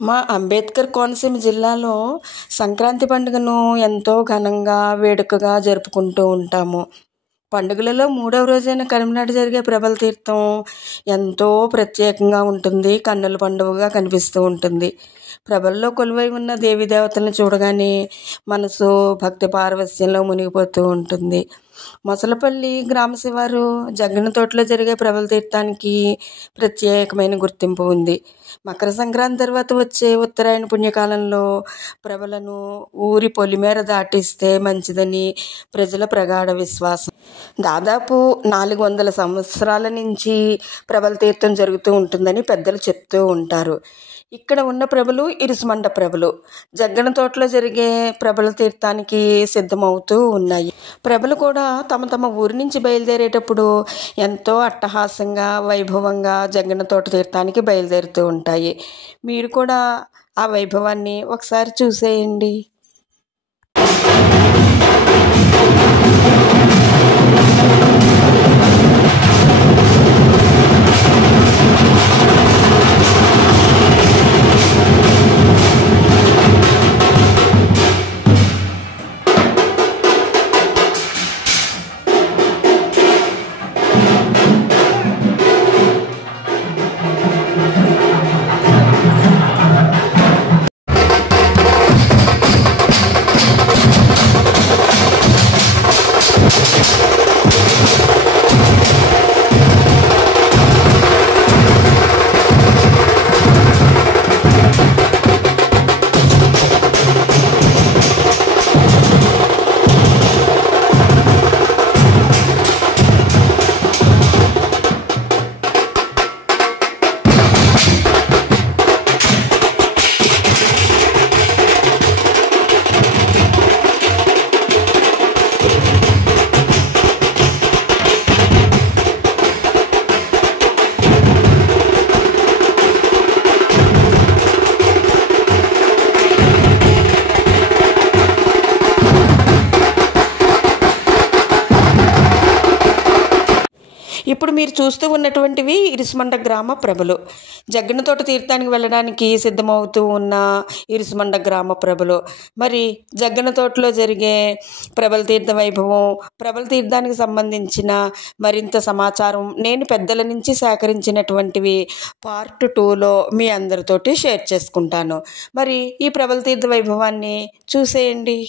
మా అంబేద్కర్ కోనసీమ జిల్లాలో సంక్రాంతి పండుగను ఎంతో ఘనంగా వేడుకగా జరుపుకుంటూ ఉంటాము. పండుగలలో మూడవ రోజైన కరీంనాడు జరిగే ప్రభల తీర్థం ఎంతో ప్రత్యేకంగా ఉంటుంది. కన్నుల పండుగగా కనిపిస్తూ ఉంటుంది. ప్రభల్లో కొలువై ఉన్న దేవీ దేవతలను చూడగానే మనసు భక్తి పారవస్యంలో మునిగిపోతూ ఉంటుంది. మొసలపల్లి గ్రామ శివారు జగ్గనతోటలో జరిగే ప్రభల తీర్థానికి ప్రత్యేకమైన గుర్తింపు ఉంది. మకర సంక్రాంతి తర్వాత వచ్చే ఉత్తరాయణ పుణ్యకాలంలో ప్రభలను ఊరి పొలిమేర దాటిస్తే మంచిదని ప్రజల ప్రగాఢ విశ్వాసం. దాదాపు 400 సంవత్సరాల నుంచి ప్రభల తీర్థం జరుగుతూ ఉంటుందని పెద్దలు చెప్తూ ఉంటారు. ఇక్కడ ఉన్న ప్రభలు ఇరుసుమండ ప్రభలు జగ్గన తోటలో జరిగే ప్రభల తీర్థానికి సిద్ధమవుతూ ఉన్నాయి. ప్రభలు కూడా తమ తమ ఊరి నుంచి బయలుదేరేటప్పుడు ఎంతో అట్టహాసంగా వైభవంగా జగ్గన తోట తీర్థానికి బయలుదేరుతూ ఉంటాయి. మీరు కూడా ఆ వైభవాన్ని ఒకసారి చూసేయండి. ఇప్పుడు మీరు చూస్తూ ఉన్నటువంటివి ఇరుసుమండ గ్రామ ప్రభలు. జగ్గనతోట తీర్థానికి వెళ్ళడానికి సిద్ధమవుతూ ఉన్న ఇరుసుమండ గ్రామ ప్రభలు. మరి జగ్గనతోటలో జరిగే ప్రభల తీర్థ వైభవం, ప్రభల తీర్థానికి సంబంధించిన మరింత సమాచారం నేను పెద్దల నుంచి సేకరించినటువంటివి పార్ట్ 2లో మీ అందరితోటి షేర్ చేసుకుంటాను. మరి ఈ ప్రభల తీర్థ వైభవాన్ని చూసేయండి.